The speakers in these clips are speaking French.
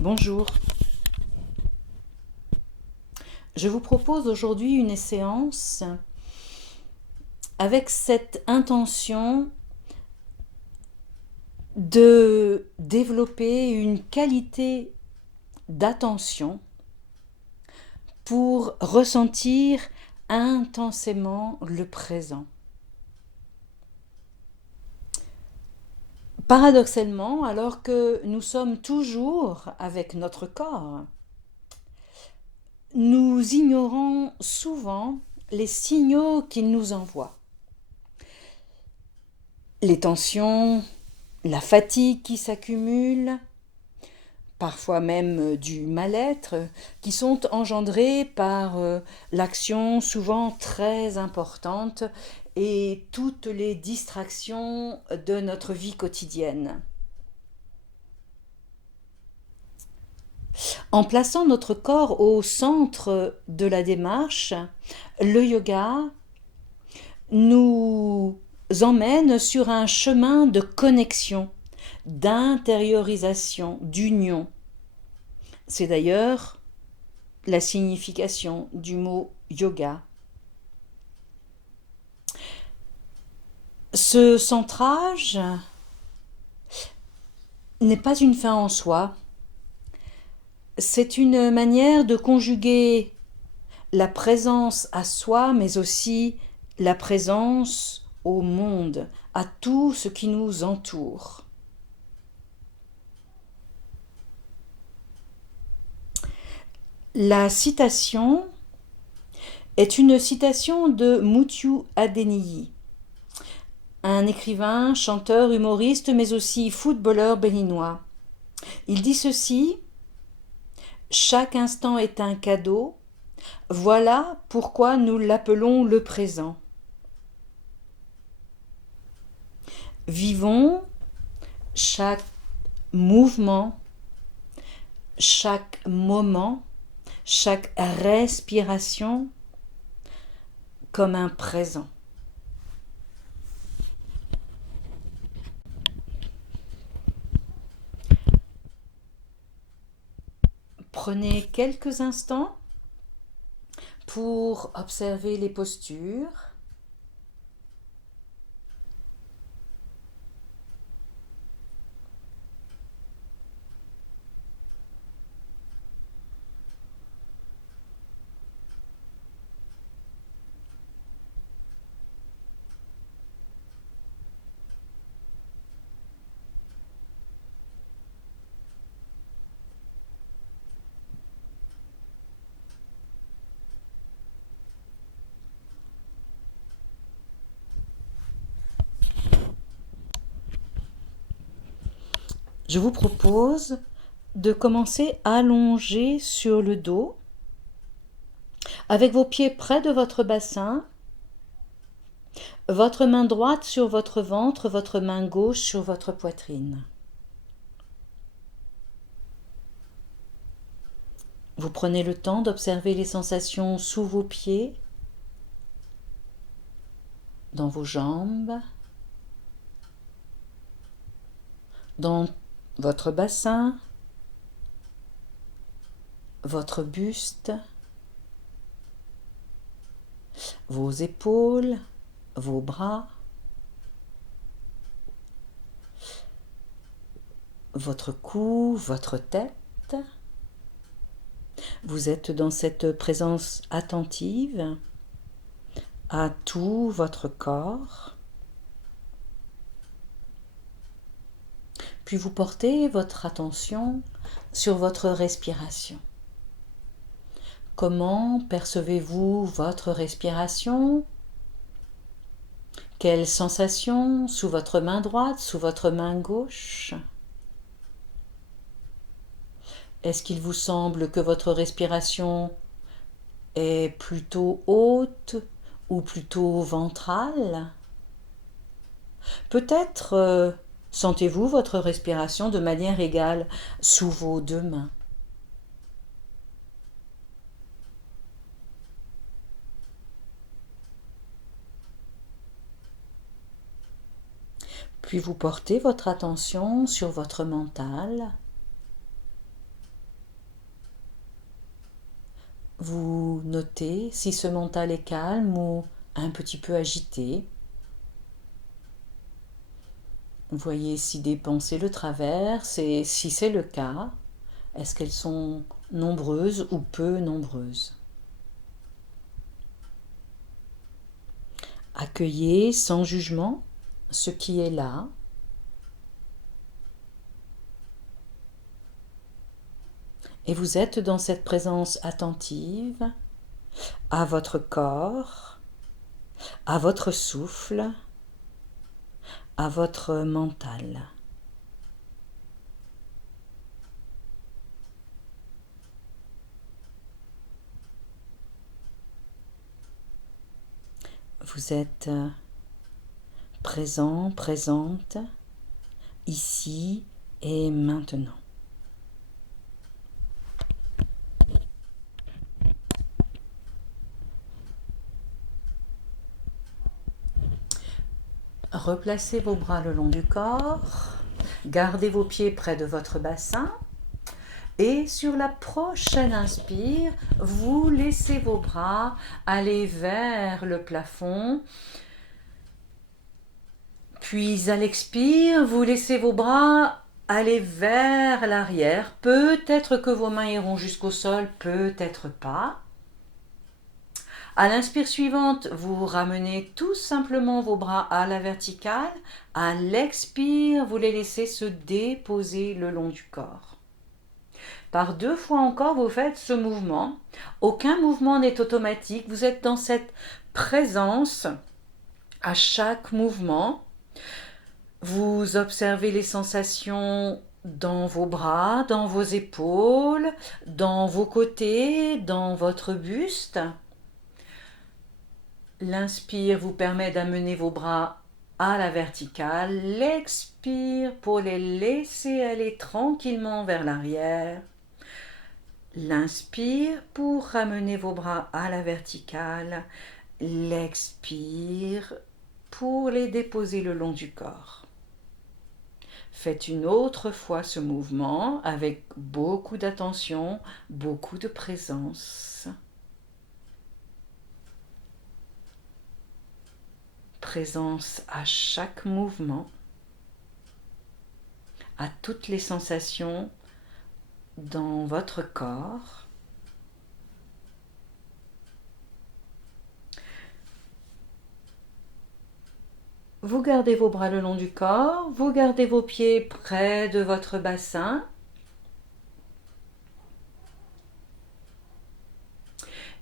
Bonjour. Je vous propose aujourd'hui une séance avec cette intention de développer une qualité d'attention pour ressentir intensément le présent. Paradoxalement, alors que nous sommes toujours avec notre corps, nous ignorons souvent les signaux qu'il nous envoie. Les tensions, la fatigue qui s'accumule, parfois même du mal-être, qui sont engendrés par l'action souvent très importante et toutes les distractions de notre vie quotidienne. En plaçant notre corps au centre de la démarche, le yoga nous emmène sur un chemin de connexion, d'intériorisation, d'union. C'est d'ailleurs la signification du mot yoga. Ce centrage n'est pas une fin en soi, c'est une manière de conjuguer la présence à soi, mais aussi la présence au monde, à tout ce qui nous entoure. La citation est une citation de Muthu Adeniyi, un écrivain, chanteur, humoriste, mais aussi footballeur béninois. Il dit ceci: « Chaque instant est un cadeau, voilà pourquoi nous l'appelons le présent. » Vivons chaque mouvement, chaque moment, chaque respiration comme un présent. Prenez quelques instants pour observer les postures. Je vous propose de commencer allongé sur le dos, avec vos pieds près de votre bassin, votre main droite sur votre ventre, votre main gauche sur votre poitrine. Vous prenez le temps d'observer les sensations sous vos pieds, dans vos jambes, dans votre bassin, votre buste, vos épaules, vos bras, votre cou, votre tête. Vous êtes dans cette présence attentive à tout votre corps. Puis vous portez votre attention sur votre respiration. Comment percevez-vous votre respiration? Quelles sensations sous votre main droite, sous votre main gauche? Est-ce qu'il vous semble que votre respiration est plutôt haute ou plutôt ventrale? Peut-être sentez-vous votre respiration de manière égale sous vos deux mains. Puis vous portez votre attention sur votre mental. Vous notez si ce mental est calme ou un petit peu agité. Voyez si des pensées le traversent et si c'est le cas, est-ce qu'elles sont nombreuses ou peu nombreuses. Accueillez sans jugement ce qui est là. Et vous êtes dans cette présence attentive à votre corps, à votre souffle, à votre mental. Vous êtes présent, présente, ici et maintenant. Replacez vos bras le long du corps, gardez vos pieds près de votre bassin et sur la prochaine inspire, vous laissez vos bras aller vers le plafond. Puis à l'expire, vous laissez vos bras aller vers l'arrière. Peut-être que vos mains iront jusqu'au sol, peut-être pas. À l'inspire suivante, vous ramenez tout simplement vos bras à la verticale. À l'expire, vous les laissez se déposer le long du corps. Par 2 fois encore, vous faites ce mouvement. Aucun mouvement n'est automatique. Vous êtes dans cette présence à chaque mouvement. Vous observez les sensations dans vos bras, dans vos épaules, dans vos côtés, dans votre buste. L'inspire vous permet d'amener vos bras à la verticale. L'expire pour les laisser aller tranquillement vers l'arrière. L'inspire pour ramener vos bras à la verticale. L'expire pour les déposer le long du corps. Faites une autre fois ce mouvement avec beaucoup d'attention, beaucoup de présence. Présence à chaque mouvement, à toutes les sensations dans votre corps. Vous gardez vos bras le long du corps, vous gardez vos pieds près de votre bassin.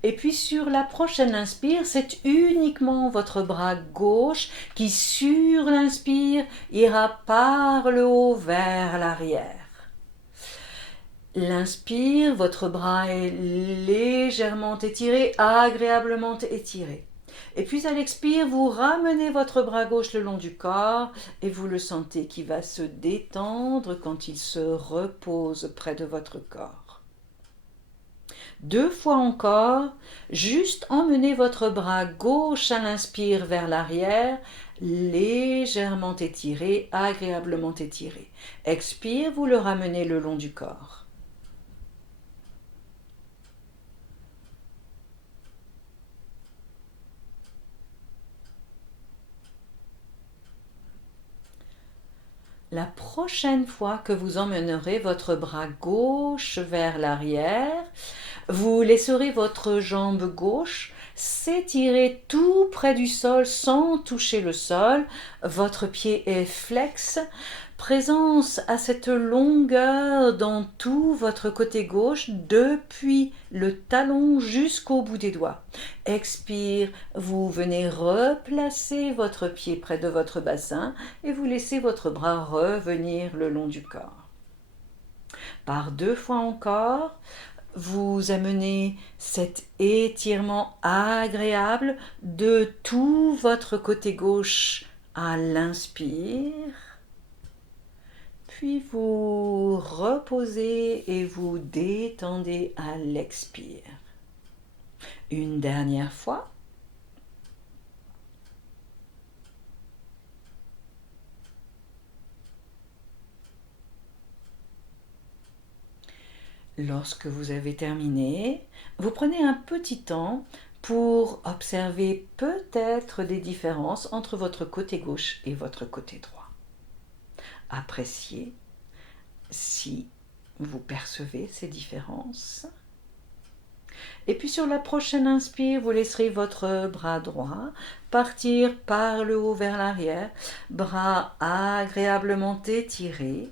Et puis sur la prochaine inspire, c'est uniquement votre bras gauche qui, sur l'inspire, ira par le haut vers l'arrière. L'inspire, votre bras est légèrement étiré, agréablement étiré. Et puis à l'expire, vous ramenez votre bras gauche le long du corps et vous le sentez qui va se détendre quand il se repose près de votre corps. 2 fois encore, juste emmenez votre bras gauche à l'inspire vers l'arrière, légèrement étiré, agréablement étiré. Expire, vous le ramenez le long du corps. La prochaine fois que vous emmènerez votre bras gauche vers l'arrière, vous laisserez votre jambe gauche s'étirer tout près du sol sans toucher le sol. Votre pied est flex. Présence à cette longueur dans tout votre côté gauche, depuis le talon jusqu'au bout des doigts. Expire, vous venez replacer votre pied près de votre bassin et vous laissez votre bras revenir le long du corps. Par 2 fois encore, vous amenez cet étirement agréable de tout votre côté gauche à l'inspire. Puis vous reposez et vous détendez à l'expire. Une dernière fois. Lorsque vous avez terminé, vous prenez un petit temps pour observer peut-être des différences entre votre côté gauche et votre côté droit. Appréciez si vous percevez ces différences. Et puis sur la prochaine inspire, vous laisserez votre bras droit partir par le haut vers l'arrière, bras agréablement étirés.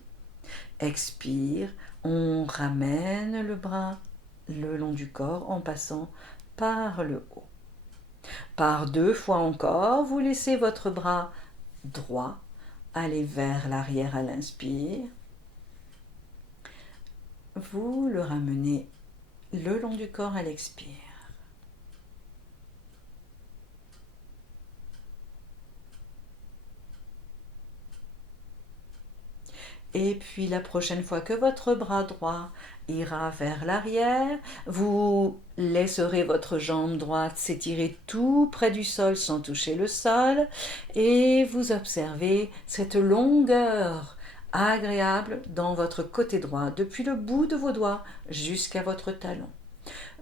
Expire, on ramène le bras le long du corps en passant par le haut. Par 2 fois encore, vous laissez votre bras droit aller vers l'arrière à l'inspire. Vous le ramenez le long du corps à l'expire. Et puis la prochaine fois que votre bras droit ira vers l'arrière, vous laisserez votre jambe droite s'étirer tout près du sol sans toucher le sol et vous observez cette longueur agréable dans votre côté droit, depuis le bout de vos doigts jusqu'à votre talon.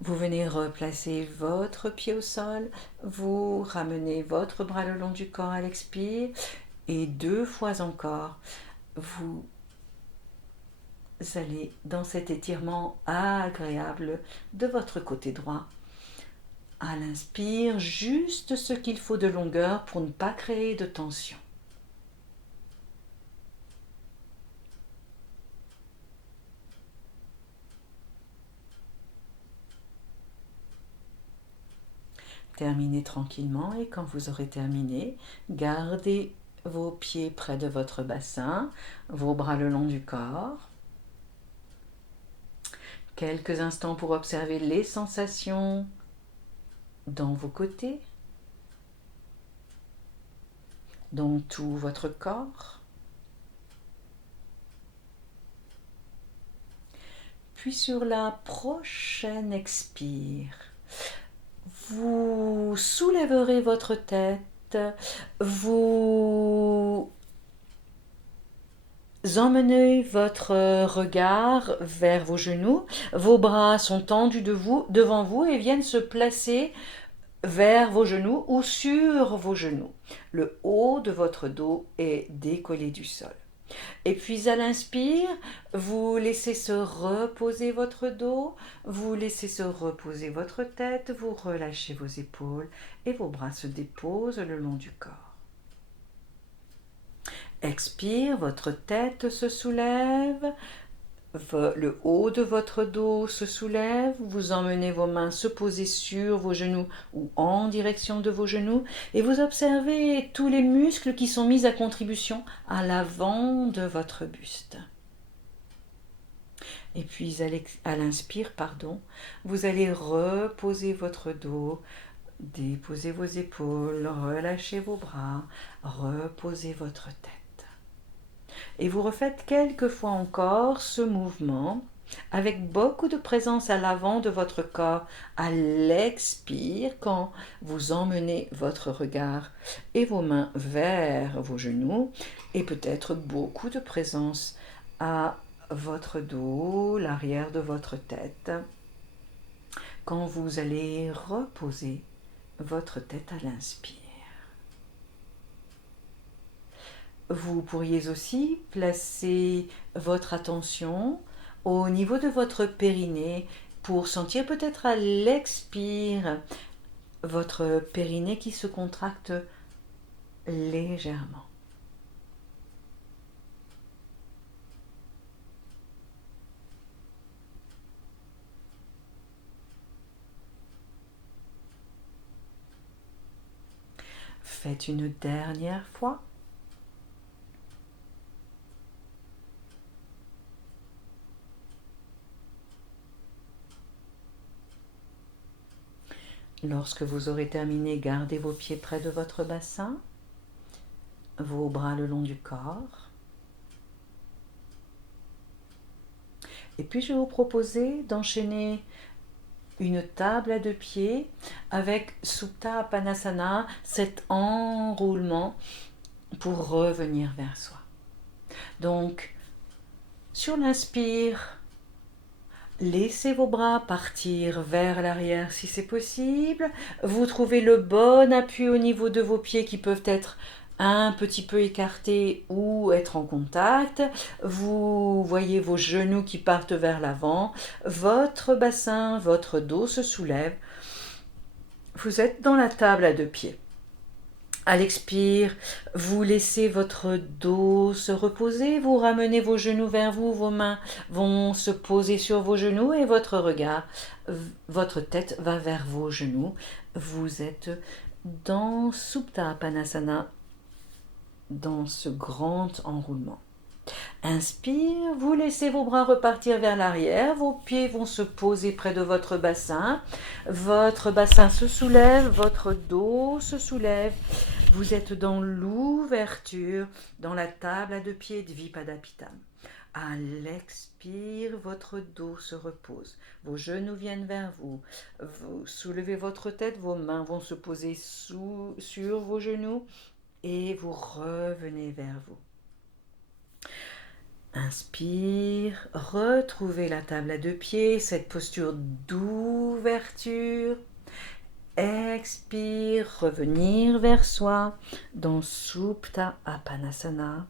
Vous venez replacer votre pied au sol, vous ramenez votre bras le long du corps à l'expire et 2 fois encore, vous allez dans cet étirement agréable de votre côté droit. À l'inspire, juste ce qu'il faut de longueur pour ne pas créer de tension. Terminez tranquillement et quand vous aurez terminé, gardez vos pieds près de votre bassin, vos bras le long du corps. Quelques instants pour observer les sensations dans vos côtés, dans tout votre corps. Puis sur la prochaine expire, vous soulèverez votre tête, vous emmenez votre regard vers vos genoux, vos bras sont tendus devant vous et viennent se placer vers vos genoux ou sur vos genoux. Le haut de votre dos est décollé du sol. Et puis à l'inspire, vous laissez se reposer votre dos, vous laissez se reposer votre tête, vous relâchez vos épaules et vos bras se déposent le long du corps. Expire, votre tête se soulève, le haut de votre dos se soulève, vous emmenez vos mains se poser sur vos genoux ou en direction de vos genoux et vous observez tous les muscles qui sont mis à contribution à l'avant de votre buste. Et puis à l'inspire, vous allez reposer votre dos, déposer vos épaules, relâcher vos bras, reposer votre tête. Et vous refaites quelques fois encore ce mouvement avec beaucoup de présence à l'avant de votre corps à l'expire quand vous emmenez votre regard et vos mains vers vos genoux et peut-être beaucoup de présence à votre dos, l'arrière de votre tête quand vous allez reposer votre tête à l'inspire. Vous pourriez aussi placer votre attention au niveau de votre périnée pour sentir peut-être à l'expire votre périnée qui se contracte légèrement. Faites une dernière fois. Lorsque vous aurez terminé, gardez vos pieds près de votre bassin, vos bras le long du corps. Et puis je vais vous proposer d'enchaîner une table à 2 pieds avec Supta Panasana, cet enroulement pour revenir vers soi. Donc, sur l'inspire, Laissez vos bras partir vers l'arrière si c'est possible. Vous trouvez le bon appui au niveau de vos pieds qui peuvent être un petit peu écartés ou être en contact. Vous voyez vos genoux qui partent vers l'avant. Votre bassin, votre dos se soulève. Vous êtes dans la table à deux pieds. À l'expire, vous laissez votre dos se reposer, vous ramenez vos genoux vers vous, vos mains vont se poser sur vos genoux et votre regard, votre tête va vers vos genoux. Vous êtes dans Supta Panasana, dans ce grand enroulement. Inspire, vous laissez vos bras repartir vers l'arrière, vos pieds vont se poser près de votre bassin se soulève, votre dos se soulève, vous êtes dans l'ouverture, dans la table à deux pieds de Vipadapittam. À l'expire, votre dos se repose, vos genoux viennent vers vous, vous soulevez votre tête, vos mains vont se poser sur vos genoux et vous revenez vers vous. Inspire, retrouvez la table à deux pieds, cette posture d'ouverture. Expire, revenir vers soi dans Supta Apanasana,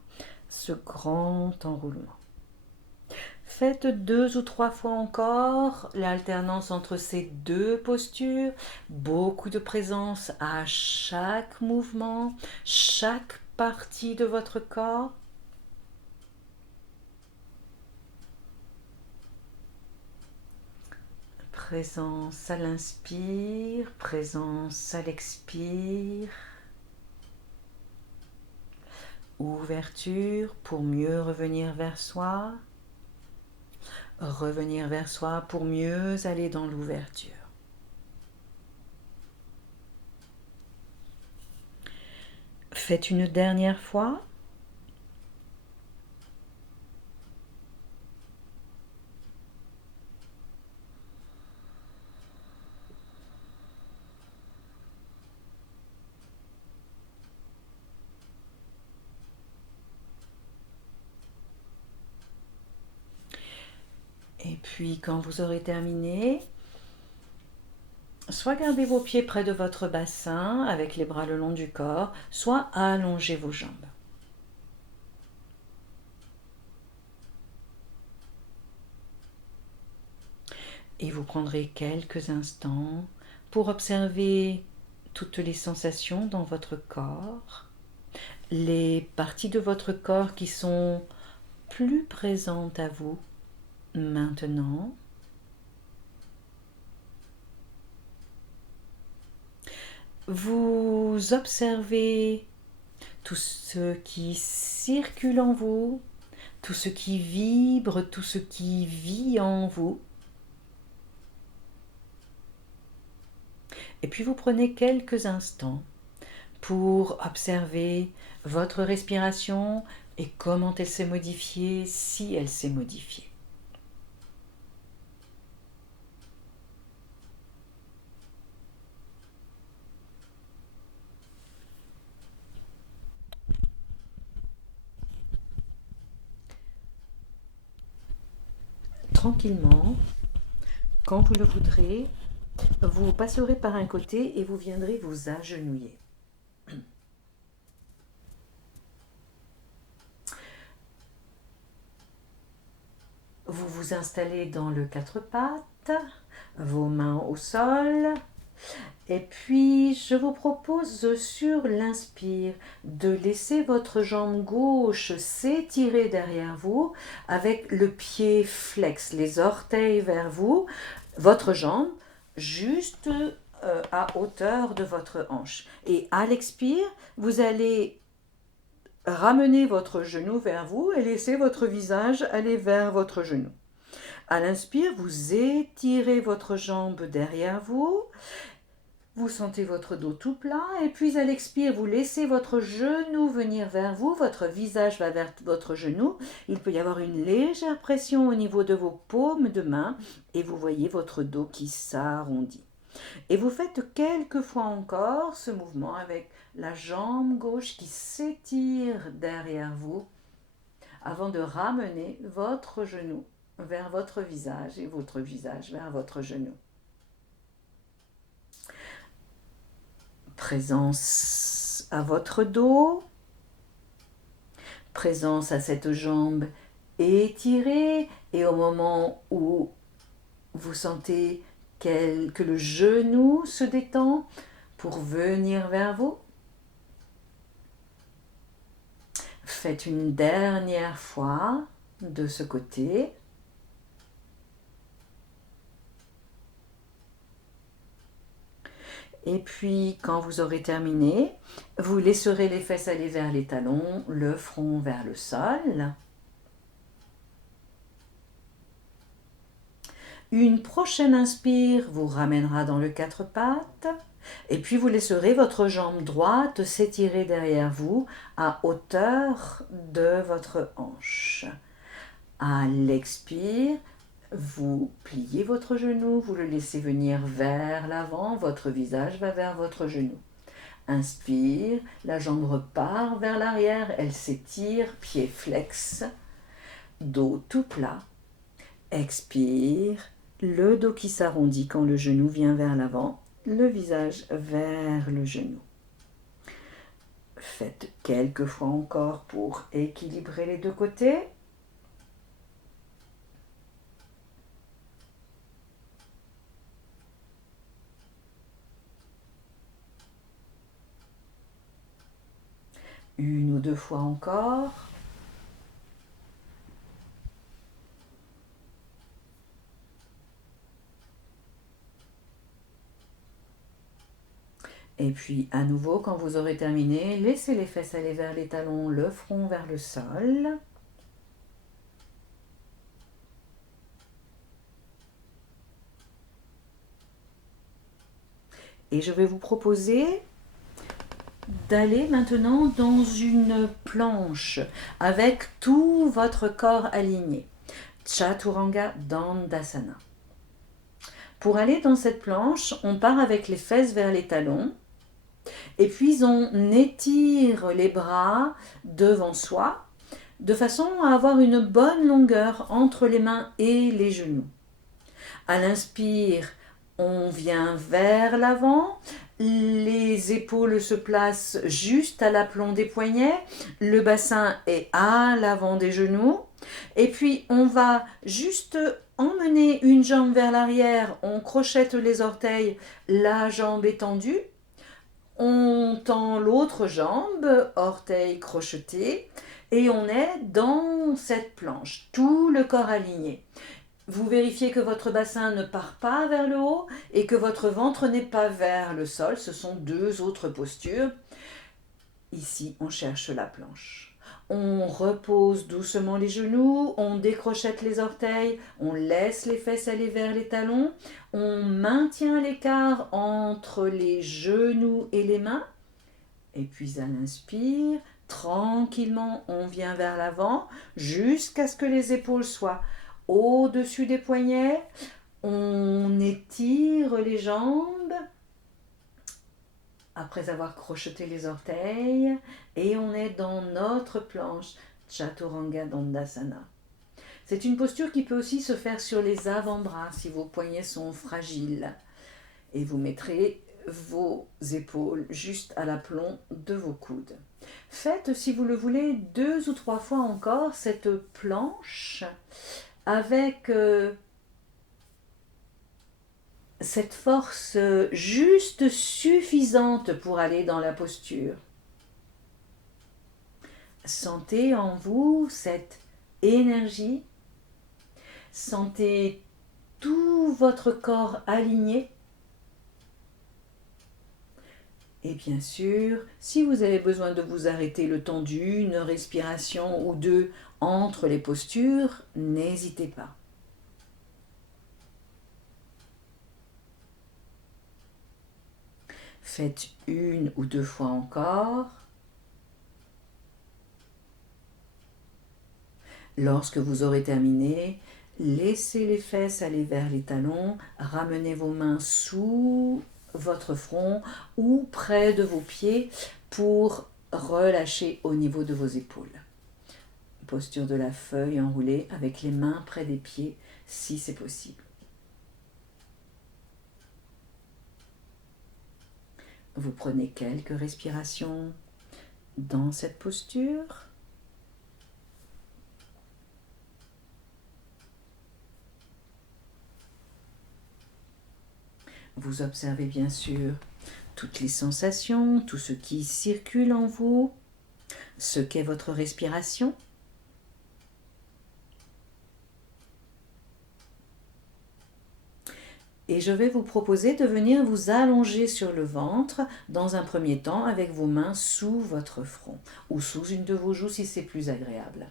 ce grand enroulement. Faites 2 ou 3 fois encore l'alternance entre ces deux postures, beaucoup de présence à chaque mouvement, chaque partie de votre corps. Présence à l'inspire, présence à l'expire. Ouverture pour mieux revenir vers soi. Revenir vers soi pour mieux aller dans l'ouverture. Faites une dernière fois. Et puis quand vous aurez terminé, soit gardez vos pieds près de votre bassin avec les bras le long du corps, soit allongez vos jambes. Et vous prendrez quelques instants pour observer toutes les sensations dans votre corps, les parties de votre corps qui sont plus présentes à vous maintenant. Vous observez tout ce qui circule en vous, tout ce qui vibre, tout ce qui vit en vous. Et puis vous prenez quelques instants pour observer votre respiration et comment elle s'est modifiée, si elle s'est modifiée. Tranquillement, quand vous le voudrez, vous passerez par un côté et vous viendrez vous agenouiller. Vous vous installez dans le 4 pattes, vos mains au sol. Et puis, je vous propose sur l'inspire de laisser votre jambe gauche s'étirer derrière vous avec le pied flex, les orteils vers vous, votre jambe juste à hauteur de votre hanche. Et à l'expire, vous allez ramener votre genou vers vous et laisser votre visage aller vers votre genou. À l'inspire, vous étirez votre jambe derrière vous. Vous sentez votre dos tout plat et puis à l'expire, vous laissez votre genou venir vers vous, votre visage va vers votre genou. Il peut y avoir une légère pression au niveau de vos paumes de main et vous voyez votre dos qui s'arrondit. Et vous faites quelques fois encore ce mouvement avec la jambe gauche qui s'étire derrière vous avant de ramener votre genou vers votre visage et votre visage vers votre genou. Présence à votre dos, présence à cette jambe étirée, et au moment où vous sentez que le genou se détend pour venir vers vous, faites une dernière fois de ce côté. Et puis, quand vous aurez terminé, vous laisserez les fesses aller vers les talons, le front vers le sol. Une prochaine inspire vous ramènera dans le quatre pattes. Et puis, vous laisserez votre jambe droite s'étirer derrière vous à hauteur de votre hanche. À l'expire, vous pliez votre genou, vous le laissez venir vers l'avant, votre visage va vers votre genou. Inspire, la jambe repart vers l'arrière, elle s'étire, pied flex, dos tout plat. Expire, le dos qui s'arrondit quand le genou vient vers l'avant, le visage vers le genou. Faites quelques fois encore pour équilibrer les deux côtés. Une ou deux fois encore. Et puis à nouveau, quand vous aurez terminé, laissez les fesses aller vers les talons, le front vers le sol. Et je vais vous proposer d'aller maintenant dans une planche avec tout votre corps aligné. Chaturanga Dandasana. Pour aller dans cette planche, on part avec les fesses vers les talons et puis on étire les bras devant soi de façon à avoir une bonne longueur entre les mains et les genoux. À l'inspire, on vient vers l'avant, les épaules se placent juste à l'aplomb des poignets, le bassin est à l'avant des genoux, et puis on va juste emmener une jambe vers l'arrière, on crochette les orteils, la jambe est tendue, on tend l'autre jambe, orteil crocheté, et on est dans cette planche, tout le corps aligné. Vous vérifiez que votre bassin ne part pas vers le haut et que votre ventre n'est pas vers le sol. Ce sont deux autres postures. Ici, on cherche la planche. On repose doucement les genoux, on décrochette les orteils, on laisse les fesses aller vers les talons, on maintient l'écart entre les genoux et les mains. Et puis à l'inspire, tranquillement, on vient vers l'avant jusqu'à ce que les épaules soient au-dessus des poignets, on étire les jambes après avoir crocheté les orteils et on est dans notre planche Chaturanga Dandasana. C'est une posture qui peut aussi se faire sur les avant-bras si vos poignets sont fragiles. Et vous mettrez vos épaules juste à l'aplomb de vos coudes. Faites, si vous le voulez, 2 ou 3 fois encore cette planche avec cette force juste suffisante pour aller dans la posture. Sentez en vous cette énergie, sentez tout votre corps aligné. Et bien sûr, si vous avez besoin de vous arrêter le temps d'une respiration ou deux entre les postures, n'hésitez pas. Faites 1 ou 2 fois encore. Lorsque vous aurez terminé, laissez les fesses aller vers les talons, ramenez vos mains sous votre front ou près de vos pieds pour relâcher au niveau de vos épaules. Posture de la feuille enroulée avec les mains près des pieds si c'est possible. Vous prenez quelques respirations dans cette posture. Vous observez bien sûr toutes les sensations, tout ce qui circule en vous, ce qu'est votre respiration. Et je vais vous proposer de venir vous allonger sur le ventre dans un premier temps avec vos mains sous votre front ou sous une de vos joues si c'est plus agréable.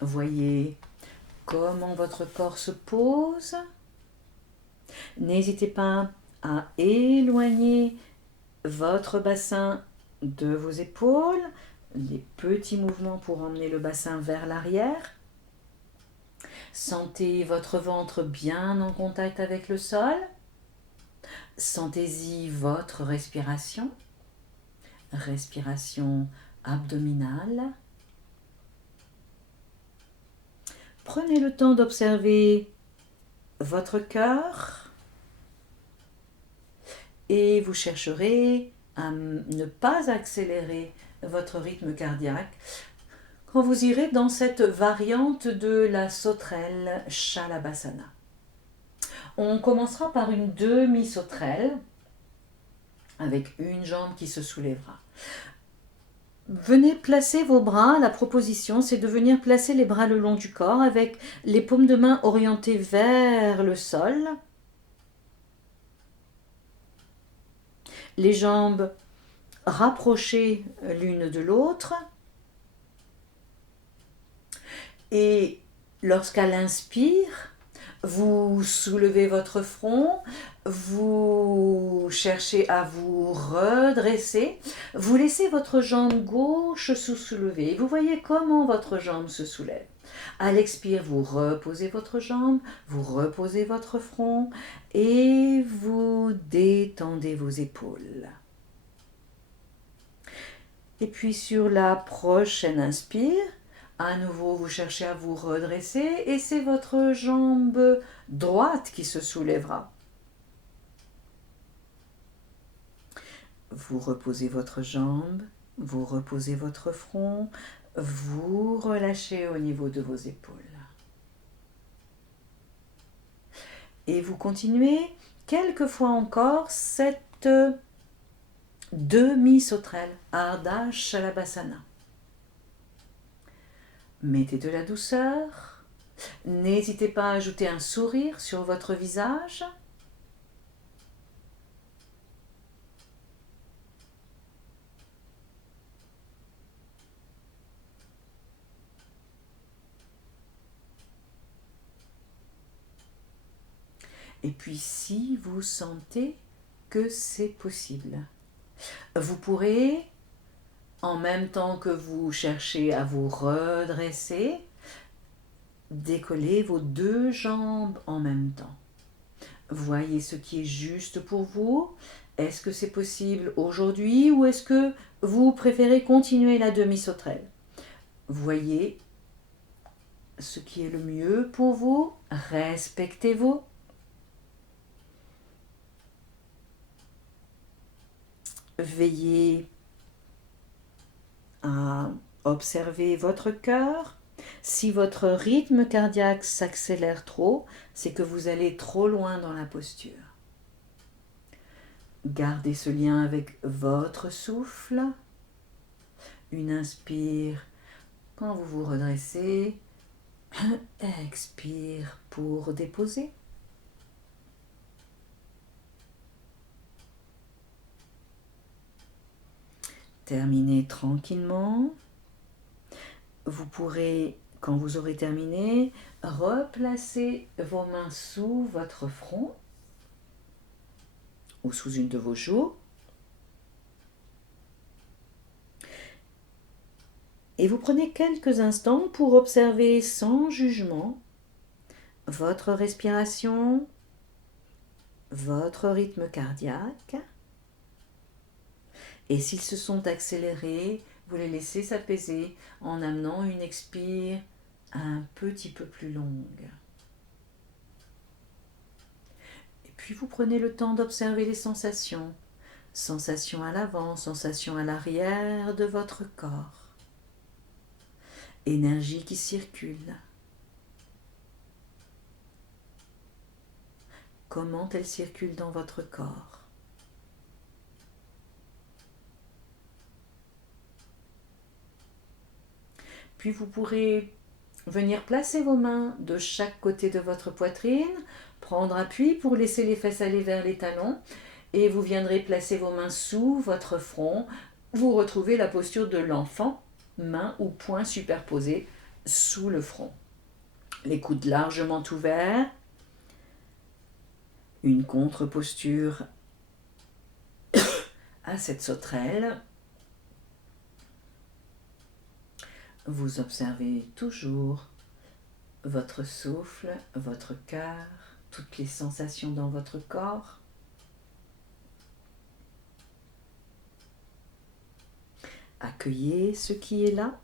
Voyez comment votre corps se pose. N'hésitez pas à éloigner votre bassin de vos épaules, des petits mouvements pour emmener le bassin vers l'arrière. Sentez votre ventre bien en contact avec le sol. Sentez-y votre respiration. Respiration abdominale. Prenez le temps d'observer votre cœur et vous chercherez à ne pas accélérer votre rythme cardiaque quand vous irez dans cette variante de la sauterelle Shalabhasana. On commencera par une demi-sauterelle avec une jambe qui se soulèvera. Venez placer vos bras. La proposition, c'est de venir placer les bras le long du corps avec les paumes de main orientées vers le sol. Les jambes rapprochées l'une de l'autre. Et lorsqu'à l'inspire, vous soulevez votre front, vous cherchez à vous redresser, vous laissez votre jambe gauche se soulever. Vous voyez comment votre jambe se soulève. À l'expire, vous reposez votre jambe, vous reposez votre front et vous détendez vos épaules. Et puis sur la prochaine inspire, à nouveau, vous cherchez à vous redresser et c'est votre jambe droite qui se soulèvera. Vous reposez votre jambe, vous reposez votre front, vous relâchez au niveau de vos épaules. Et vous continuez quelques fois encore cette demi-sauterelle, Ardha Shalabhasana. Mettez de la douceur. N'hésitez pas à ajouter un sourire sur votre visage. Et puis si vous sentez que c'est possible, vous pourrez, en même temps que vous cherchez à vous redresser, décoller vos deux jambes en même temps. Voyez ce qui est juste pour vous. Est-ce que c'est possible aujourd'hui ou est-ce que vous préférez continuer la demi-sauterelle? Voyez ce qui est le mieux pour vous. Respectez-vous. Veillez à observer votre cœur. Si votre rythme cardiaque s'accélère trop, c'est que vous allez trop loin dans la posture. Gardez ce lien avec votre souffle. Une inspire quand vous vous redressez. Expire pour déposer. Terminez tranquillement. Vous pourrez, quand vous aurez terminé, replacer vos mains sous votre front ou sous une de vos joues. Et vous prenez quelques instants pour observer sans jugement votre respiration, votre rythme cardiaque. Et s'ils se sont accélérés, vous les laissez s'apaiser en amenant une expire un petit peu plus longue. Et puis vous prenez le temps d'observer les sensations. Sensations à l'avant, sensations à l'arrière de votre corps. Énergie qui circule. Comment elle circule dans votre corps. Puis vous pourrez venir placer vos mains de chaque côté de votre poitrine, prendre appui pour laisser les fesses aller vers les talons et vous viendrez placer vos mains sous votre front. Vous retrouvez la posture de l'enfant, mains ou poings superposés sous le front. Les coudes largement ouverts, une contre-posture à cette sauterelle. Vous observez toujours votre souffle, votre cœur, toutes les sensations dans votre corps. Accueillez ce qui est là.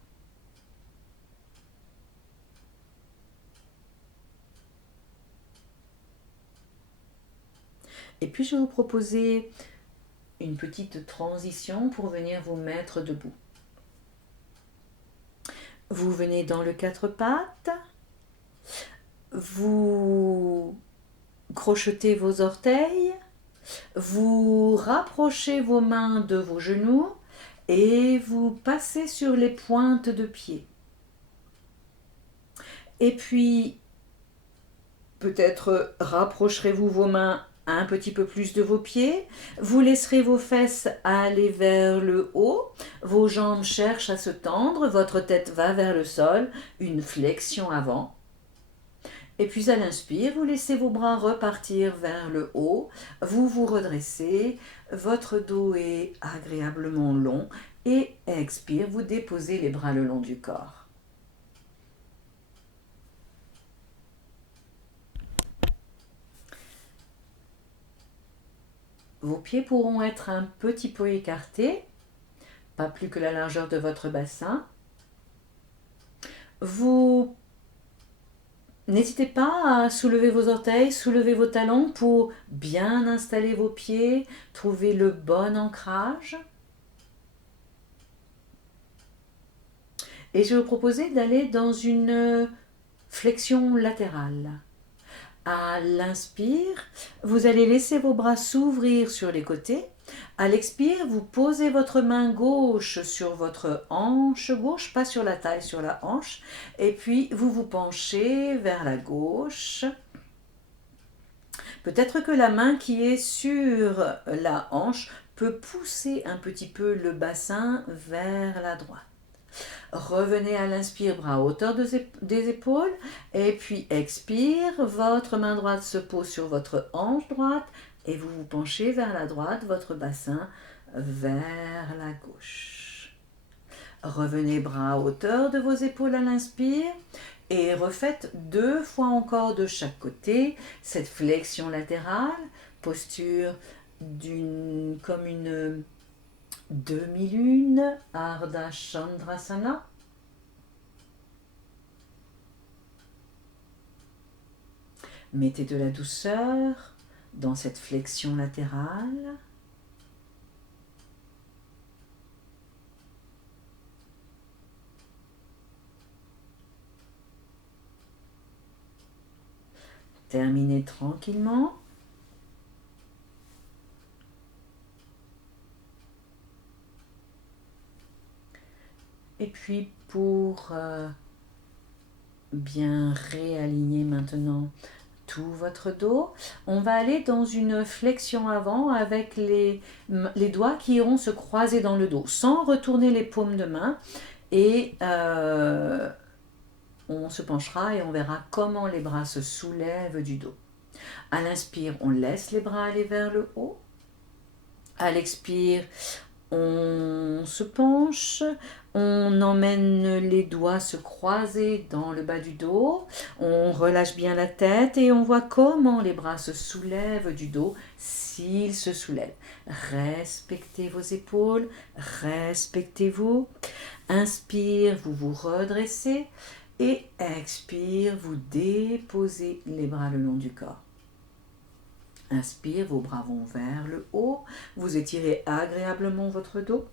Et puis je vais vous proposer une petite transition pour venir vous mettre debout. Vous venez dans le quatre pattes, vous crochetez vos orteils, vous rapprochez vos mains de vos genoux et vous passez sur les pointes de pied. Et puis, peut-être rapprocherez-vous vos mains un petit peu plus de vos pieds, vous laisserez vos fesses aller vers le haut, vos jambes cherchent à se tendre, votre tête va vers le sol, une flexion avant. Et puis à l'inspire, vous laissez vos bras repartir vers le haut, vous vous redressez, votre dos est agréablement long et expire, vous déposez les bras le long du corps. Vos pieds pourront être un petit peu écartés, pas plus que la largeur de votre bassin. Vous n'hésitez pas à soulever vos orteils, soulever vos talons pour bien installer vos pieds, trouver le bon ancrage. Et je vais vous proposer d'aller dans une flexion latérale. À l'inspire, vous allez laisser vos bras s'ouvrir sur les côtés. À l'expire, vous posez votre main gauche sur votre hanche gauche, pas sur la taille, sur la hanche. Et puis, vous vous penchez vers la gauche. Peut-être que la main qui est sur la hanche peut pousser un petit peu le bassin vers la droite. Revenez à l'inspire, bras à hauteur des épaules. Et puis expire, votre main droite se pose sur votre hanche droite et vous vous penchez vers la droite, votre bassin vers la gauche. Revenez bras à hauteur de vos épaules à l'inspire et refaites 2 fois encore de chaque côté cette flexion latérale, posture comme une demi-lune, Ardha Chandrasana. Mettez de la douceur dans cette flexion latérale. Terminez tranquillement. Et puis pour bien réaligner maintenant tout votre dos, on va aller dans une flexion avant avec les doigts qui iront se croiser dans le dos, sans retourner les paumes de main. Et on se penchera et on verra comment les bras se soulèvent du dos. À l'inspire, on laisse les bras aller vers le haut. À l'expire, On se penche, on emmène les doigts se croiser dans le bas du dos, on relâche bien la tête et on voit comment les bras se soulèvent du dos s'ils se soulèvent. Respectez vos épaules, respectez-vous. Inspire, vous vous redressez et expire, vous déposez les bras le long du corps. Inspire, vos bras vont vers le haut, vous étirez agréablement votre dos.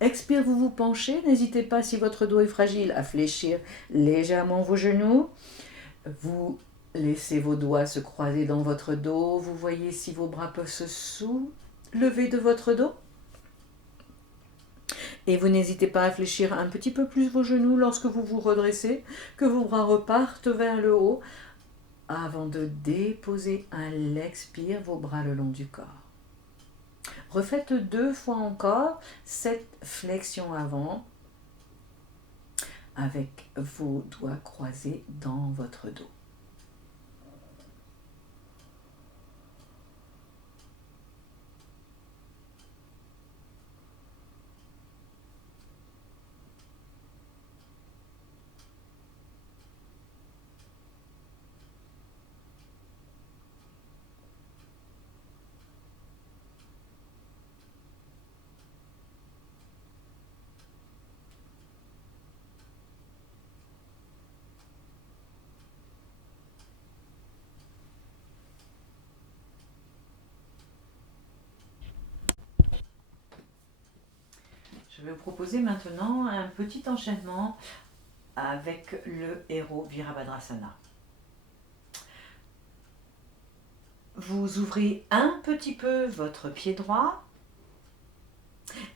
Expire, vous vous penchez, n'hésitez pas si votre dos est fragile à fléchir légèrement vos genoux. Vous laissez vos doigts se croiser dans votre dos, vous voyez si vos bras peuvent se soulever de votre dos. Et vous n'hésitez pas à fléchir un petit peu plus vos genoux lorsque vous vous redressez, que vos bras repartent vers le haut, avant de déposer à l'expire vos bras le long du corps. Refaites 2 fois encore cette flexion avant avec vos doigts croisés dans votre dos. Je vais vous proposer maintenant un petit enchaînement avec le héros Virabhadrasana. Vous ouvrez un petit peu votre pied droit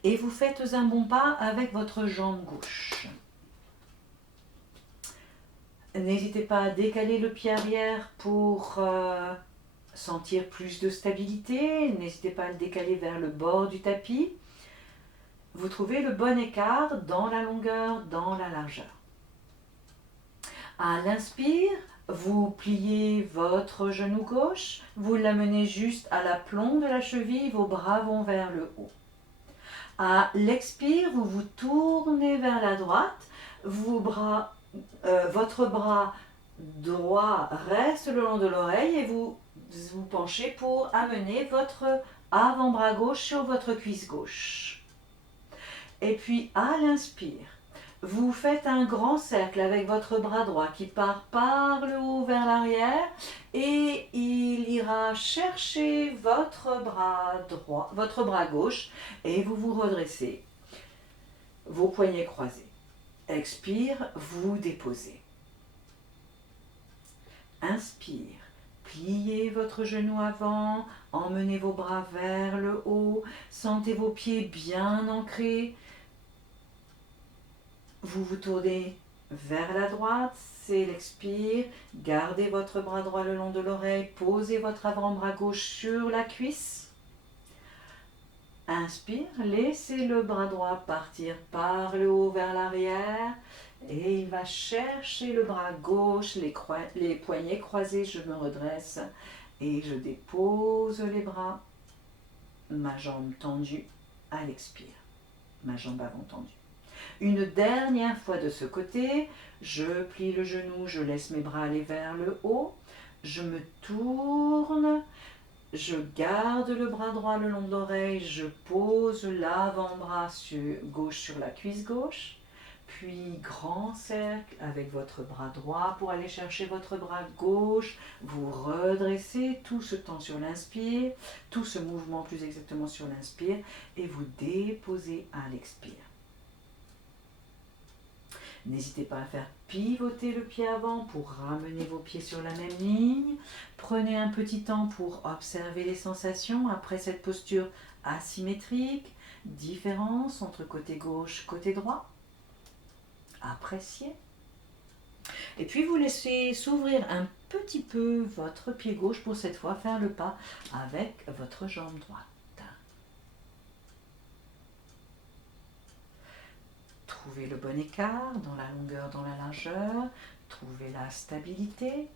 et vous faites un bon pas avec votre jambe gauche. N'hésitez pas à décaler le pied arrière pour sentir plus de stabilité. N'hésitez pas à le décaler vers le bord du tapis. Vous trouvez le bon écart dans la longueur, dans la largeur. À l'inspire, vous pliez votre genou gauche, vous l'amenez juste à l'aplomb de la cheville, vos bras vont vers le haut. À l'expire, vous vous tournez vers la droite, votre bras droit reste le long de l'oreille et vous vous penchez pour amener votre avant-bras gauche sur votre cuisse gauche. Et puis à l'inspire, vous faites un grand cercle avec votre bras droit qui part par le haut vers l'arrière et il ira chercher votre bras gauche et vous vous redressez. Vos poignets croisés. Expire, vous déposez. Inspire, pliez votre genou avant, emmenez vos bras vers le haut, sentez vos pieds bien ancrés. Vous vous tournez vers la droite, c'est l'expire. Gardez votre bras droit le long de l'oreille, posez votre avant-bras gauche sur la cuisse. Inspire, laissez le bras droit partir par le haut vers l'arrière et il va chercher le bras gauche, les poignets croisés, je me redresse et je dépose les bras, ma jambe tendue à l'expire, ma jambe avant tendue. Une dernière fois de ce côté, je plie le genou, je laisse mes bras aller vers le haut, je me tourne, je garde le bras droit le long de l'oreille, je pose l'avant-bras gauche sur la cuisse gauche, puis grand cercle avec votre bras droit pour aller chercher votre bras gauche, vous redressez tout ce temps sur l'inspire, tout ce mouvement plus exactement sur l'inspire, et vous déposez à l'expire. N'hésitez pas à faire pivoter le pied avant pour ramener vos pieds sur la même ligne. Prenez un petit temps pour observer les sensations après cette posture asymétrique. Différence entre côté gauche, côté droit. Appréciez. Et puis vous laissez s'ouvrir un petit peu votre pied gauche pour cette fois faire le pas avec votre jambe droite. Trouvez le bon écart dans la longueur, dans la largeur. Trouvez la stabilité.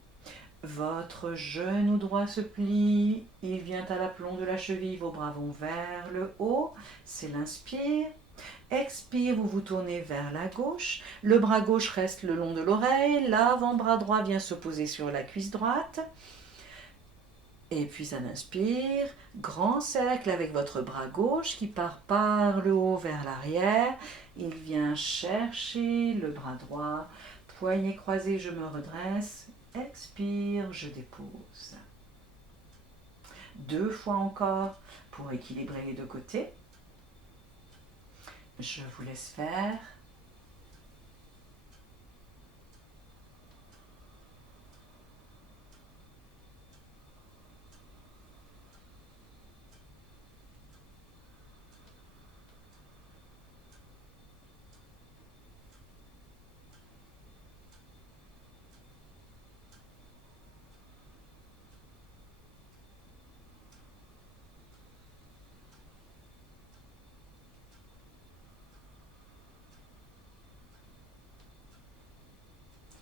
Votre genou droit se plie, il vient à l'aplomb de la cheville, vos bras vont vers le haut, c'est l'inspire. Expire, vous vous tournez vers la gauche, le bras gauche reste le long de l'oreille, l'avant-bras droit vient se poser sur la cuisse droite. Et puis à l'inspire, grand cercle avec votre bras gauche qui part par le haut vers l'arrière. Il vient chercher le bras droit, poignet croisé, je me redresse. Expire, je dépose. 2 fois encore pour équilibrer les 2 côtés. Je vous laisse faire.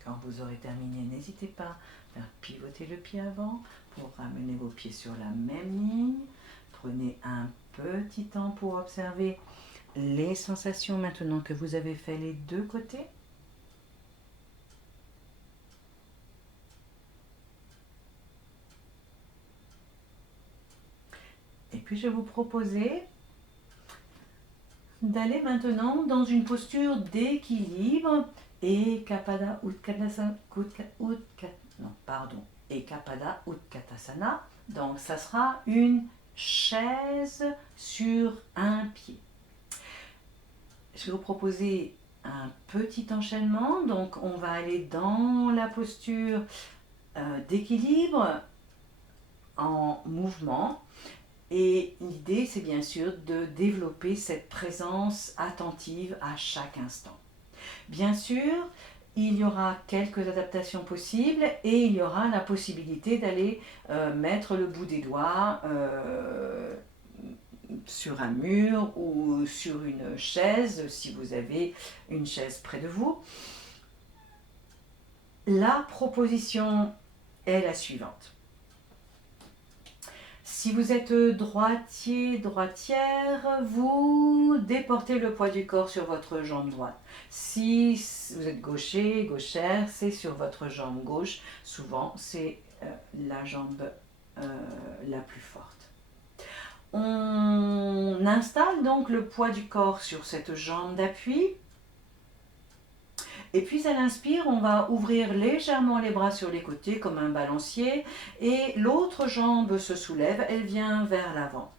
Quand vous aurez terminé, n'hésitez pas à faire pivoter le pied avant pour ramener vos pieds sur la même ligne. Prenez un petit temps pour observer les sensations maintenant que vous avez fait les 2 côtés. Et puis je vais vous proposer d'aller maintenant dans une posture d'équilibre. Ekapada Utkatasana, Ekapada Utkatasana. Donc ça sera une chaise sur un pied. Je vais vous proposer un petit enchaînement. Donc on va aller dans la posture d'équilibre en mouvement. Et l'idée, c'est bien sûr de développer cette présence attentive à chaque instant. Bien sûr, il y aura quelques adaptations possibles et il y aura la possibilité d'aller mettre le bout des doigts sur un mur ou sur une chaise, si vous avez une chaise près de vous. La proposition est la suivante. Si vous êtes droitier, droitière, vous déportez le poids du corps sur votre jambe droite. Si vous êtes gaucher, gauchère, c'est sur votre jambe gauche. Souvent, c'est la jambe la plus forte. On installe donc le poids du corps sur cette jambe d'appui. Et puis à l'inspire, on va ouvrir légèrement les bras sur les côtés comme un balancier et l'autre jambe se soulève, elle vient vers l'avant.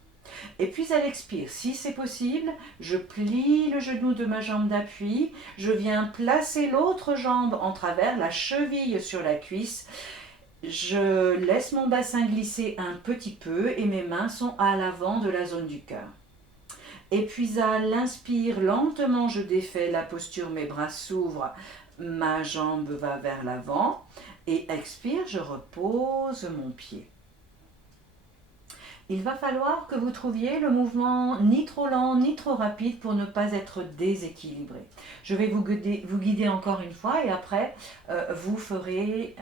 Et puis à l'expire, si c'est possible, je plie le genou de ma jambe d'appui, je viens placer l'autre jambe en travers, la cheville sur la cuisse, je laisse mon bassin glisser un petit peu et mes mains sont à l'avant de la zone du cœur. Et puis à l'inspire, lentement je défais la posture, mes bras s'ouvrent, ma jambe va vers l'avant. Et expire, je repose mon pied. Il va falloir que vous trouviez le mouvement ni trop lent ni trop rapide pour ne pas être déséquilibré. Je vais vous guider encore une fois et après vous ferez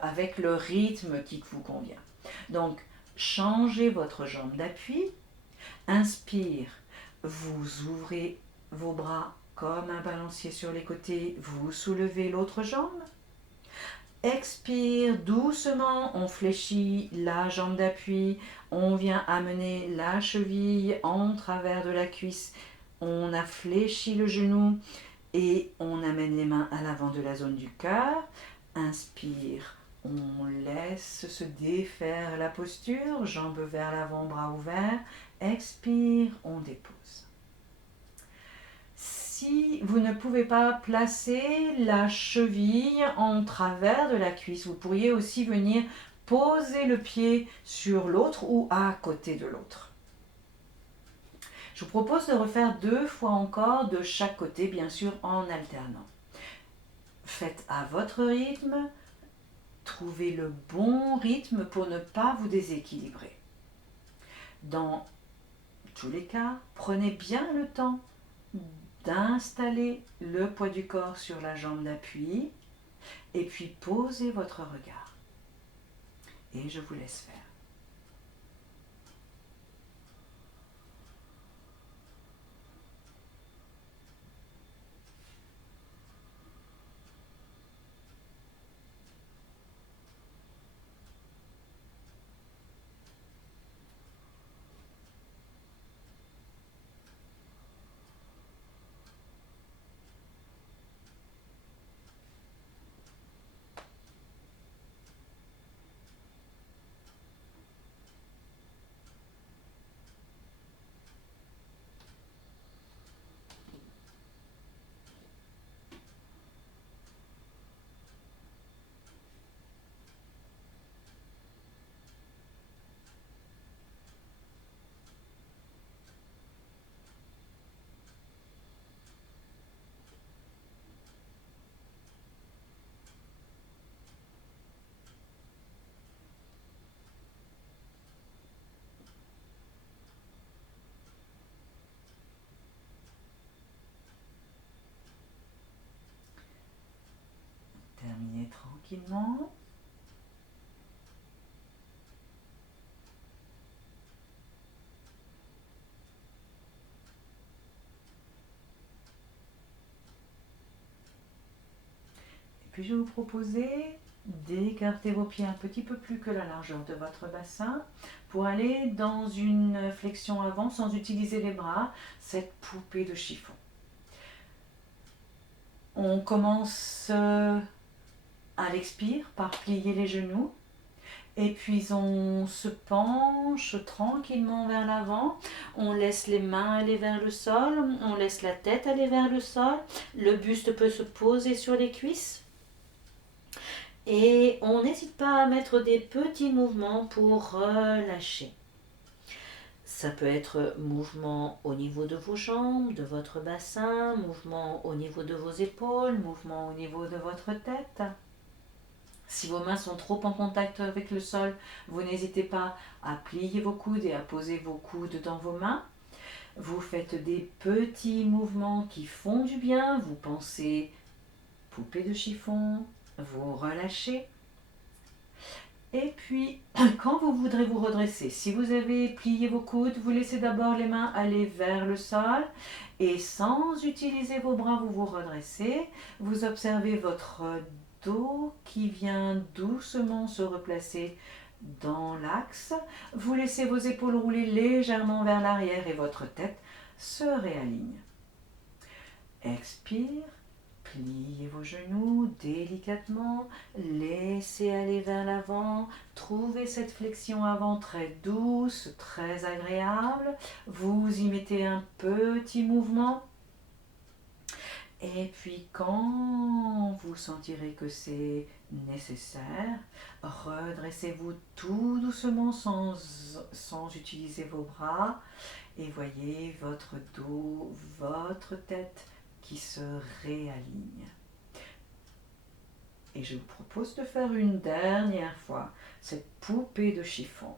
avec le rythme qui vous convient. Donc changez votre jambe d'appui, inspire. Vous ouvrez vos bras comme un balancier sur les côtés, vous soulevez l'autre jambe. Expire doucement, on fléchit la jambe d'appui, on vient amener la cheville en travers de la cuisse, on a fléchi le genou et on amène les mains à l'avant de la zone du cœur. Inspire, on laisse se défaire la posture, jambes vers l'avant, bras ouverts. Expire, on dépose. Si vous ne pouvez pas placer la cheville en travers de la cuisse, vous pourriez aussi venir poser le pied sur l'autre ou à côté de l'autre. Je vous propose de refaire 2 fois encore de chaque côté, bien sûr en alternant. Faites à votre rythme, trouvez le bon rythme pour ne pas vous déséquilibrer. Dans tous les cas, prenez bien le temps d'installer le poids du corps sur la jambe d'appui et puis posez votre regard. et je vous laisse faire. Terminez tranquillement. Et puis je vais vous proposer d'écarter vos pieds un petit peu plus que la largeur de votre bassin pour aller dans une flexion avant sans utiliser les bras, cette poupée de chiffon. On commence à l'expire par plier les genoux. Et puis on se penche tranquillement vers l'avant, on laisse les mains aller vers le sol, on laisse la tête aller vers le sol, le buste peut se poser sur les cuisses. Et on n'hésite pas à mettre des petits mouvements pour relâcher. Ça peut être mouvement au niveau de vos jambes, de votre bassin, mouvement au niveau de vos épaules, mouvement au niveau de votre tête. Si vos mains sont trop en contact avec le sol, vous n'hésitez pas à plier vos coudes et à poser vos coudes dans vos mains. Vous faites des petits mouvements qui font du bien. Vous pensez poupée de chiffon, vous relâchez. Et puis, quand vous voudrez vous redresser, si vous avez plié vos coudes, vous laissez d'abord les mains aller vers le sol et sans utiliser vos bras, vous vous redressez. Vous observez votre dos qui vient doucement se replacer dans l'axe. Vous laissez vos épaules rouler légèrement vers l'arrière et votre tête se réaligne. Expire. Pliez vos genoux délicatement, laissez aller vers l'avant, trouvez cette flexion avant très douce, très agréable. Vous y mettez un petit mouvement. Et puis quand vous sentirez que c'est nécessaire, redressez-vous tout doucement sans utiliser vos bras et voyez votre dos, votre tête qui se réaligne. Et je vous propose de faire une dernière fois cette poupée de chiffon.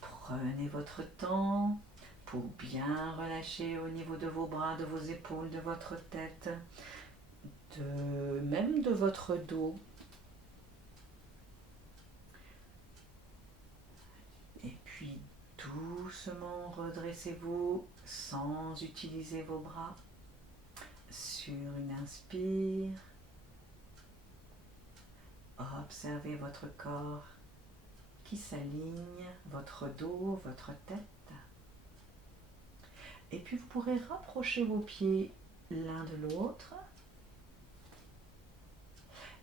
Prenez votre temps pour bien relâcher au niveau de vos bras, de vos épaules, de votre tête, même de votre dos. Et puis doucement redressez-vous sans utiliser vos bras. Sur une inspire, observez votre corps qui s'aligne, votre dos, votre tête. Et puis vous pourrez rapprocher vos pieds l'un de l'autre.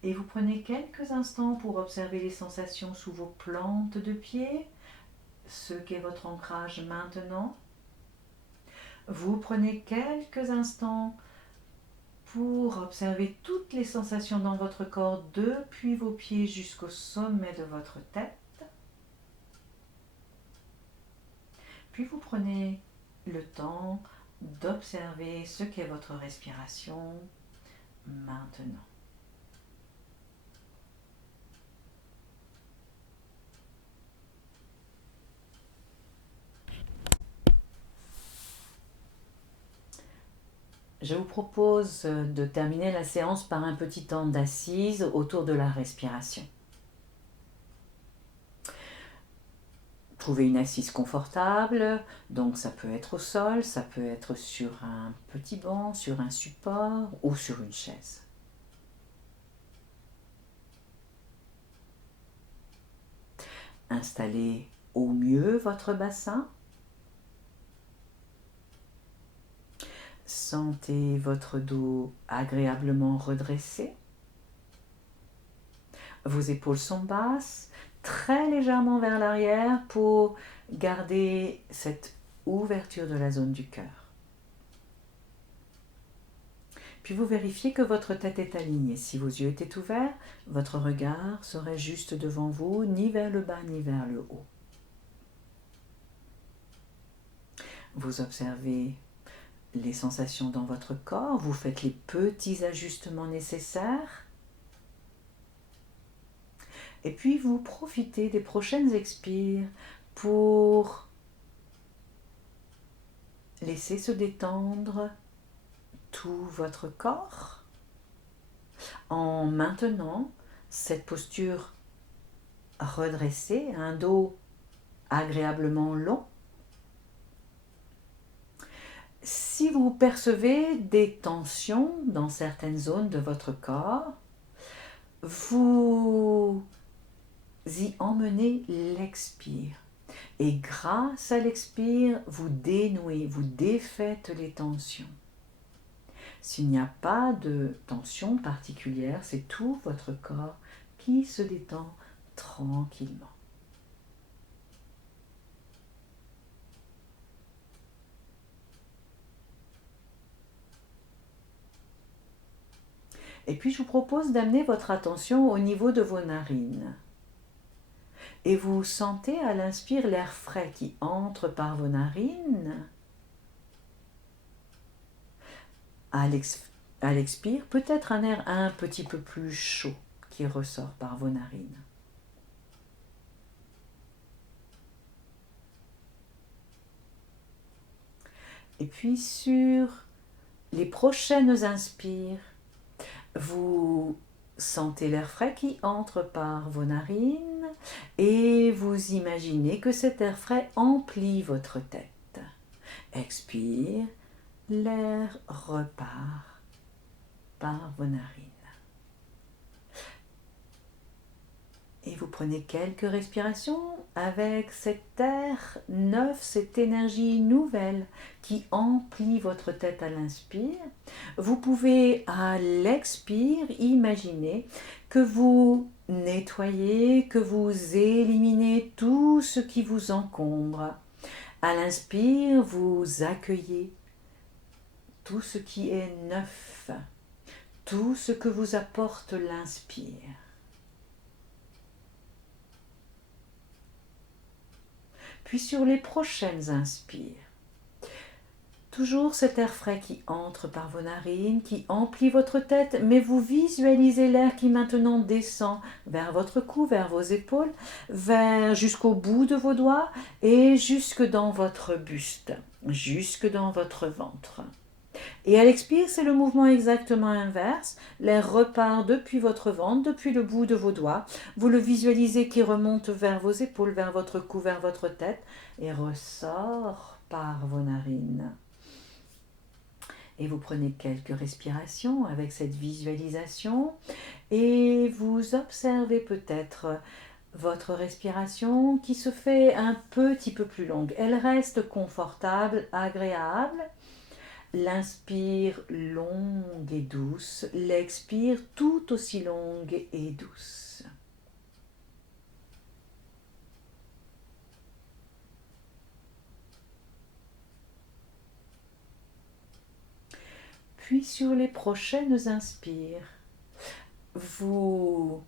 Et vous prenez quelques instants pour observer les sensations sous vos plantes de pied, ce qu'est votre ancrage maintenant. Vous prenez quelques instants pour observer toutes les sensations dans votre corps depuis vos pieds jusqu'au sommet de votre tête. Puis vous prenez le temps d'observer ce qu'est votre respiration maintenant. Je vous propose de terminer la séance par un petit temps d'assise autour de la respiration. Trouvez une assise confortable, donc ça peut être au sol, ça peut être sur un petit banc, sur un support ou sur une chaise. Installez au mieux votre bassin. Sentez votre dos agréablement redressé. Vos épaules sont basses, très légèrement vers l'arrière pour garder cette ouverture de la zone du cœur. Puis vous vérifiez que votre tête est alignée. Si vos yeux étaient ouverts, votre regard serait juste devant vous, ni vers le bas ni vers le haut. Vous observez les sensations dans votre corps, vous faites les petits ajustements nécessaires. Et puis vous profitez des prochaines expires pour laisser se détendre tout votre corps en maintenant cette posture redressée, un dos agréablement long. Si vous percevez des tensions dans certaines zones de votre corps, vous y emmenez l'expire. Et grâce à l'expire, vous dénouez, vous défaites les tensions. S'il n'y a pas de tension particulière, c'est tout votre corps qui se détend tranquillement. Et puis je vous propose d'amener votre attention au niveau de vos narines. Et vous sentez à l'inspire l'air frais qui entre par vos narines. À l'expire, peut-être un air un petit peu plus chaud qui ressort par vos narines. Et puis sur les prochaines inspires, vous sentez l'air frais qui entre par vos narines et vous imaginez que cet air frais emplit votre tête. Expire, l'air repart par vos narines. Et vous prenez quelques respirations avec cet air neuf, cette énergie nouvelle qui emplit votre tête à l'inspire. Vous pouvez à l'expire imaginer que vous nettoyez, que vous éliminez tout ce qui vous encombre. À l'inspire, vous accueillez tout ce qui est neuf, tout ce que vous apporte l'inspire. Puis sur les prochaines inspires, toujours cet air frais qui entre par vos narines, qui emplit votre tête, mais vous visualisez l'air qui maintenant descend vers votre cou, vers vos épaules, jusqu'au bout de vos doigts et jusque dans votre buste, jusque dans votre ventre. Et à l'expire, c'est le mouvement exactement inverse. L'air repart depuis votre ventre, depuis le bout de vos doigts. Vous le visualisez qui remonte vers vos épaules, vers votre cou, vers votre tête et ressort par vos narines. Et vous prenez quelques respirations avec cette visualisation et vous observez peut-être votre respiration qui se fait un petit peu plus longue. Elle reste confortable, agréable. L'inspire longue et douce, l'expire tout aussi longue et douce. Puis sur les prochaines inspires, vous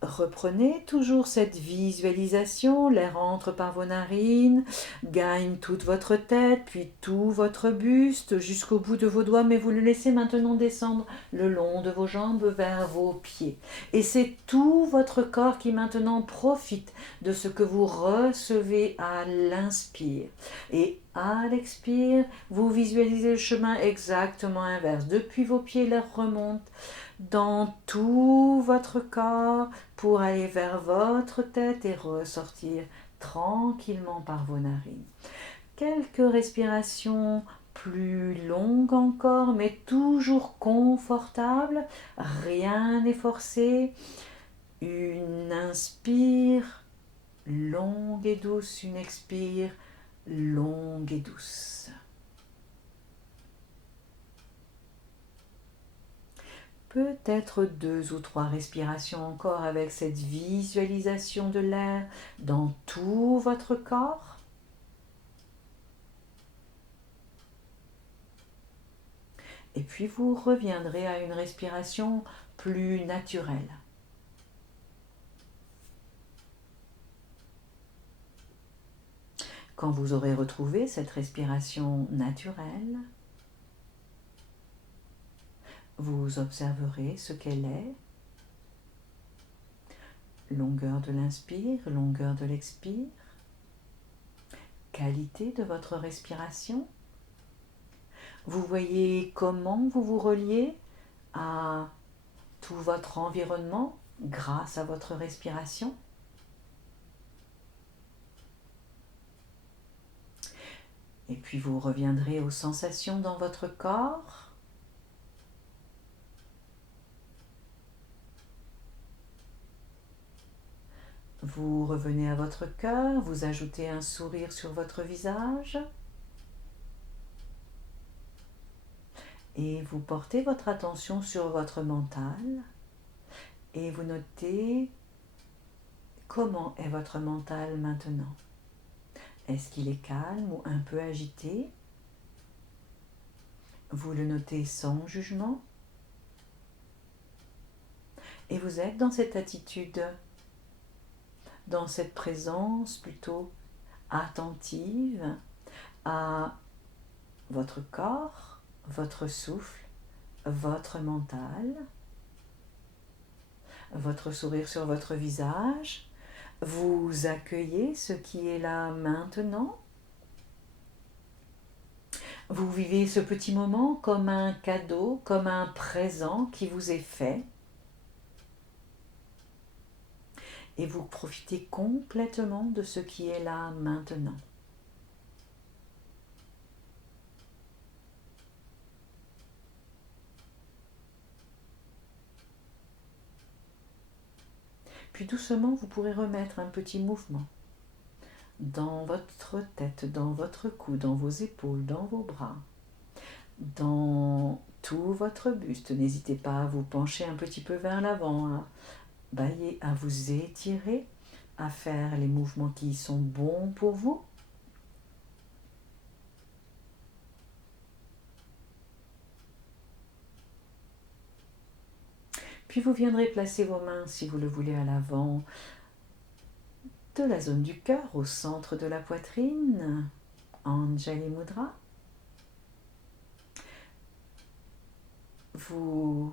reprenez toujours cette visualisation, l'air entre par vos narines, gagne toute votre tête, puis tout votre buste jusqu'au bout de vos doigts, mais vous le laissez maintenant descendre le long de vos jambes vers vos pieds. Et c'est tout votre corps qui maintenant profite de ce que vous recevez à l'inspire. Et à l'expire, vous visualisez le chemin exactement inverse. Depuis vos pieds, l'air remonte dans tout votre corps pour aller vers votre tête et ressortir tranquillement par vos narines. Quelques respirations plus longues encore, mais toujours confortables. Rien n'est forcé. Une inspire longue et douce, une expire longue et douce. Peut-être 2 ou 3 respirations encore avec cette visualisation de l'air dans tout votre corps. Et puis vous reviendrez à une respiration plus naturelle. Quand vous aurez retrouvé cette respiration naturelle, vous observerez ce qu'elle est. Longueur de l'inspire, longueur de l'expire, qualité de votre respiration. Vous voyez comment vous vous reliez à tout votre environnement grâce à votre respiration. Et puis vous reviendrez aux sensations dans votre corps. Vous revenez à votre cœur, vous ajoutez un sourire sur votre visage. Et vous portez votre attention sur votre mental. Et vous notez comment est votre mental maintenant. Est-ce qu'il est calme ou un peu agité? Vous le notez sans jugement. Et vous êtes dans cette attitude, dans cette présence plutôt attentive à votre corps, votre souffle, votre mental, votre sourire sur votre visage. Vous accueillez ce qui est là maintenant. Vous vivez ce petit moment comme un cadeau, comme un présent qui vous est fait. Et vous profitez complètement de ce qui est là maintenant. Puis doucement, vous pourrez remettre un petit mouvement dans votre tête, dans votre cou, dans vos épaules, dans vos bras, dans tout votre buste. N'hésitez pas à vous pencher un petit peu vers l'avant, à bailler, à vous étirer, à faire les mouvements qui sont bons pour vous. Puis vous viendrez placer vos mains, si vous le voulez, à l'avant de la zone du cœur, au centre de la poitrine, Anjali Mudra. Vos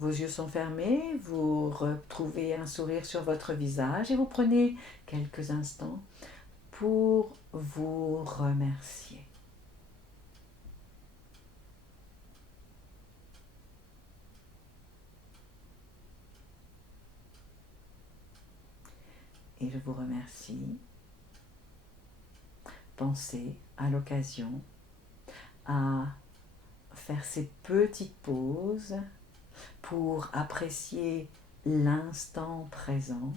yeux sont fermés, vous retrouvez un sourire sur votre visage et vous prenez quelques instants pour vous remercier. Et je vous remercie. Pensez à l'occasion à faire ces petites pauses pour apprécier l'instant présent.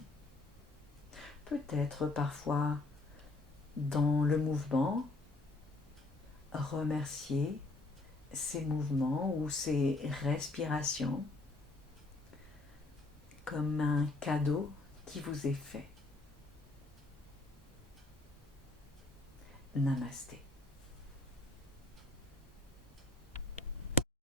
Peut-être parfois dans le mouvement, remercier ces mouvements ou ces respirations comme un cadeau qui vous est fait. Namasté.